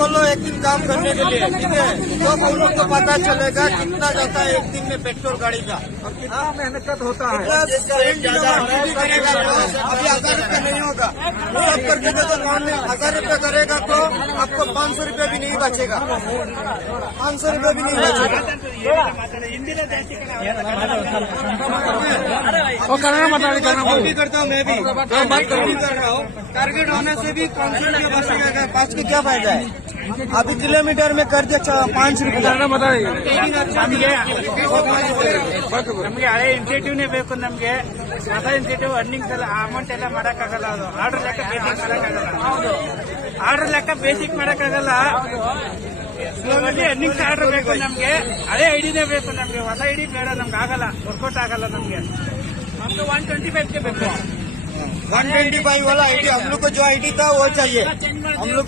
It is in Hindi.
बोलो एक दिन काम करने के लिए, ठीक है, तो हम लोग को पता चलेगा कितना जाता है एक दिन में पेट्रोल गाड़ी का और कितना मेहनत होता है। करेगा तो अभी 1000 रुपये नहीं होगा, सब करके तो 1000 रुपये करेगा तो आपको 500 रुपये भी नहीं बचेगा, 500 रुपये भी नहीं बचेगा। मैं भी करता हूँ, मैं भी बात कर रहा हूँ। टारगेट होने से भी 500 रुपये बचेगा, 5 के क्या फायदा है। अभी किलोमीटर में कर दिया 5 रुपये। ನಮಗೆ ಹಳೆ ಇನ್ಸೆಂಟಿವ್ನೇ ಬೇಕು. ನಮಗೆ ಹೊಸ ಇನ್ಸೆಂಟಿವ್ ಅರ್ನಿಂಗ್ಸ್ ಎಲ್ಲ ಅಮೌಂಟ್ ಎಲ್ಲ ಮಾಡಕ್ಕಾಗಲ್ಲ. ಅದು ಆರ್ಡರ್ ಲೆಕ್ಕ ಬೇಸಿಕ್ ಮಾಡಕ್ಕಾಗಲ್ಲ. ಆರ್ಡರ್ ಲೆಕ್ಕ ಬೇಸಿಕ್ ಮಾಡಕ್ಕಾಗಲ್ಲ. ಅರ್ನಿಂಗ್ಸ್ ಆರ್ಡರ್ ಬೇಕು ನಮ್ಗೆ. ಹಳೆ ಐಡಿನೇ ಬೇಕು ನಮ್ಗೆ, ಹೊಸ ಐಡಿ ಬೇಡ. ನಮ್ಗೆ ಆಗಲ್ಲ, ವರ್ಕೌಟ್ ಆಗಲ್ಲ ನಮ್ಗೆ. ನಮ್ಗೆ 125 के ಬೇಕು. 125 वाला आईडी हम लोग को जो आईडी था वो चाहिए हम लोग।